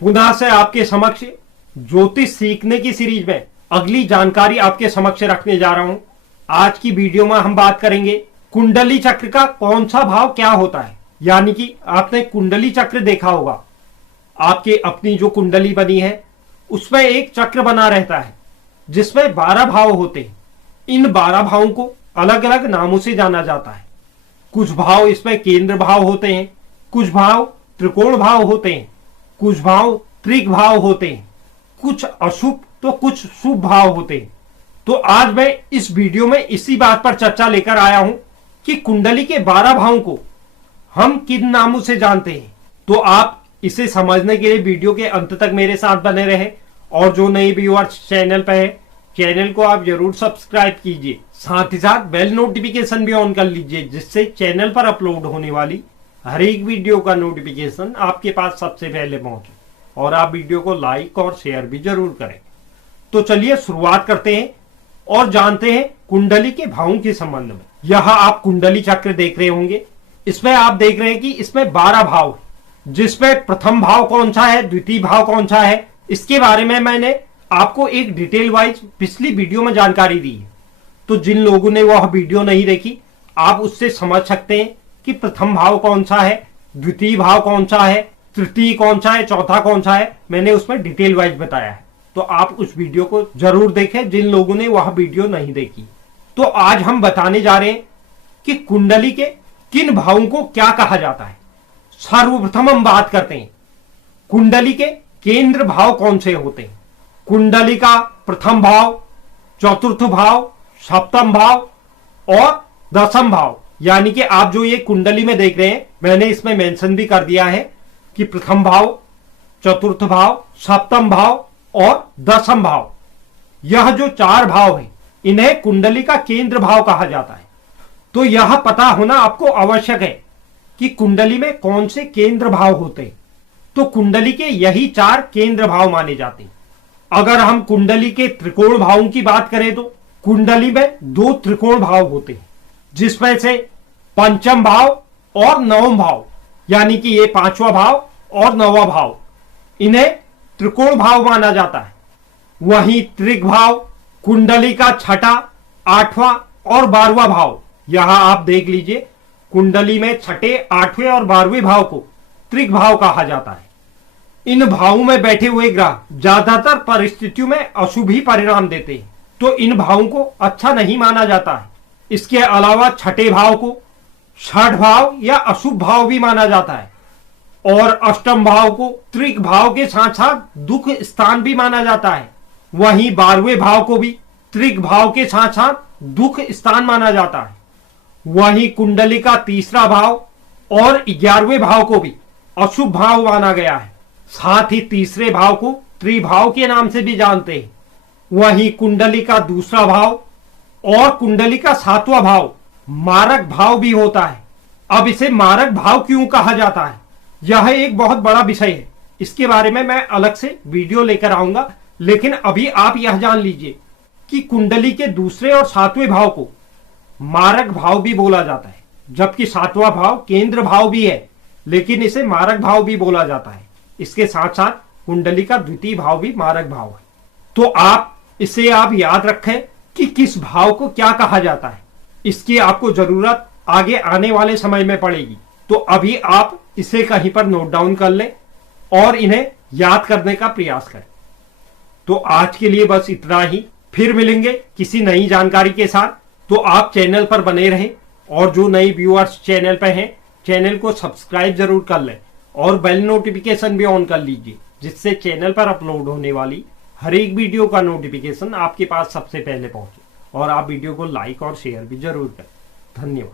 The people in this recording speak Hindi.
पुनः से आपके समक्ष ज्योतिष सीखने की सीरीज में अगली जानकारी आपके समक्ष रखने जा रहा हूं। आज की वीडियो में हम बात करेंगे कुंडली चक्र का कौन सा भाव क्या होता है। यानी कि आपने कुंडली चक्र देखा होगा, आपके अपनी जो कुंडली बनी है उसमें एक चक्र बना रहता है जिसमें 12 भाव होते हैं। इन 12 भावों को अलग अलग नामों से जाना जाता है। कुछ भाव इसमें केंद्र भाव होते हैं, कुछ भाव त्रिकोण भाव होते हैं, कुछ भाव त्रिक भाव होते हैं, कुछ अशुभ तो कुछ शुभ भाव होते हैं। तो आज मैं इस वीडियो में इसी बात पर चर्चा लेकर आया हूं कि कुंडली के 12 भावों को हम किन नामों से जानते हैं। तो आप इसे समझने के लिए वीडियो के अंत तक मेरे साथ बने रहे। और जो नए व्यूअर्स चैनल पर है, चैनल को आप जरूर सब्सक्राइब कीजिए, साथ ही साथ बेल नोटिफिकेशन भी ऑन कर लीजिए, जिससे चैनल पर अपलोड होने वाली हर एक वीडियो का नोटिफिकेशन आपके पास सबसे पहले पहुंचे। और आप वीडियो को लाइक और शेयर भी जरूर करें। तो चलिए शुरुआत करते हैं और जानते हैं कुंडली के भावों के संबंध में। यहां आप कुंडली चक्र देख रहे होंगे, इसमें आप देख रहे हैं कि इसमें 12 भाव है, जिसमें प्रथम भाव कौन सा है, द्वितीय भाव कौन सा है, इसके बारे में मैंने आपको एक डिटेल वाइज पिछली वीडियो में जानकारी दी है। तो जिन लोगों ने वह वीडियो नहीं देखी, आप उससे समझ सकते हैं कि प्रथम भाव कौन सा है, द्वितीय भाव कौन सा है, तृतीय कौन सा है, चौथा कौन सा है। मैंने उसमें डिटेल वाइज बताया है। तो आप उस वीडियो को जरूर देखें जिन लोगों ने वह वीडियो नहीं देखी। तो आज हम बताने जा रहे हैं कि कुंडली के किन भावों को क्या कहा जाता है। सर्वप्रथम हम बात करते हैं कुंडली के केंद्र भाव कौन से होते हैं। कुंडली का प्रथम भाव, चतुर्थ भाव, सप्तम भाव और दसम भाव, यानी कि आप जो ये कुंडली में देख रहे हैं, मैंने इसमें मेंशन भी कर दिया है कि प्रथम भाव, चतुर्थ भाव, सप्तम भाव और दसम भाव, यह जो 4 भाव है इन्हें कुंडली का केंद्र भाव कहा जाता है। तो यह पता होना आपको आवश्यक है कि कुंडली में कौन से केंद्र भाव होते हैं। तो कुंडली के यही 4 केंद्र भाव माने जाते हैं। अगर हम कुंडली के त्रिकोण भावों की बात करें तो कुंडली में 2 त्रिकोण भाव होते हैं, जिसमें से पंचम भाव और नवम भाव, यानी कि ये 5वां भाव और 9वां भाव, इन्हें त्रिकोण भाव माना जाता है। वहीं त्रिक भाव कुंडली का 6ठा, 8वां और 12वां भाव, यहां आप देख लीजिए कुंडली में 6ठे, 8वें और 12वें भाव को त्रिक भाव कहा जाता है। इन भावों में बैठे हुए ग्रह ज्यादातर परिस्थितियों में अशुभ ही परिणाम देते हैं, तो इन भावों को अच्छा नहीं माना जाता है। इसके अलावा 6ठे भाव को षठ भाव या अशुभ भाव भी माना जाता है और अष्टम भाव को त्रिक भाव के साथ साथ दुख स्थान भी माना जाता है। वहीं 12वें भाव को भी त्रिक भाव के साथ साथ दुख स्थान माना जाता है। वहीं कुंडली का तीसरा भाव और 11वें भाव को भी अशुभ भाव माना गया है। साथ ही तीसरे भाव को त्रिभाव के नाम से भी जानते हैं। वहीं कुंडली का दूसरा भाव और कुंडली का 7वां भाव मारक भाव भी होता है। अब इसे मारक भाव क्यों कहा जाता है, यह एक बहुत बड़ा विषय है। इसके बारे में मैं अलग से वीडियो लेकर आऊंगा, लेकिन अभी आप यह जान लीजिए कि कुंडली के दूसरे और 7वें भाव को मारक भाव भी बोला जाता है, जबकि 7वां भाव केंद्र भाव भी है, लेकिन इसे मारक भाव भी बोला जाता है। इसके साथ साथ कुंडली का द्वितीय भाव भी मारक भाव है। तो इसे आप याद रखें कि किस भाव को क्या कहा जाता है। इसकी आपको जरूरत आगे आने वाले समय में पड़ेगी। तो अभी आप इसे कहीं पर नोट डाउन कर लें और इन्हें याद करने का प्रयास करें। तो आज के लिए बस इतना ही, फिर मिलेंगे किसी नई जानकारी के साथ। तो आप चैनल पर बने रहें और जो नए व्यूअर्स चैनल पर हैं, चैनल को सब्सक्राइब जरूर कर लें और बेल नोटिफिकेशन भी ऑन कर लीजिए, जिससे चैनल पर अपलोड होने वाली हर एक वीडियो का नोटिफिकेशन आपके पास सबसे पहले पहुंचे। और आप वीडियो को लाइक और शेयर भी जरूर करें। धन्यवाद।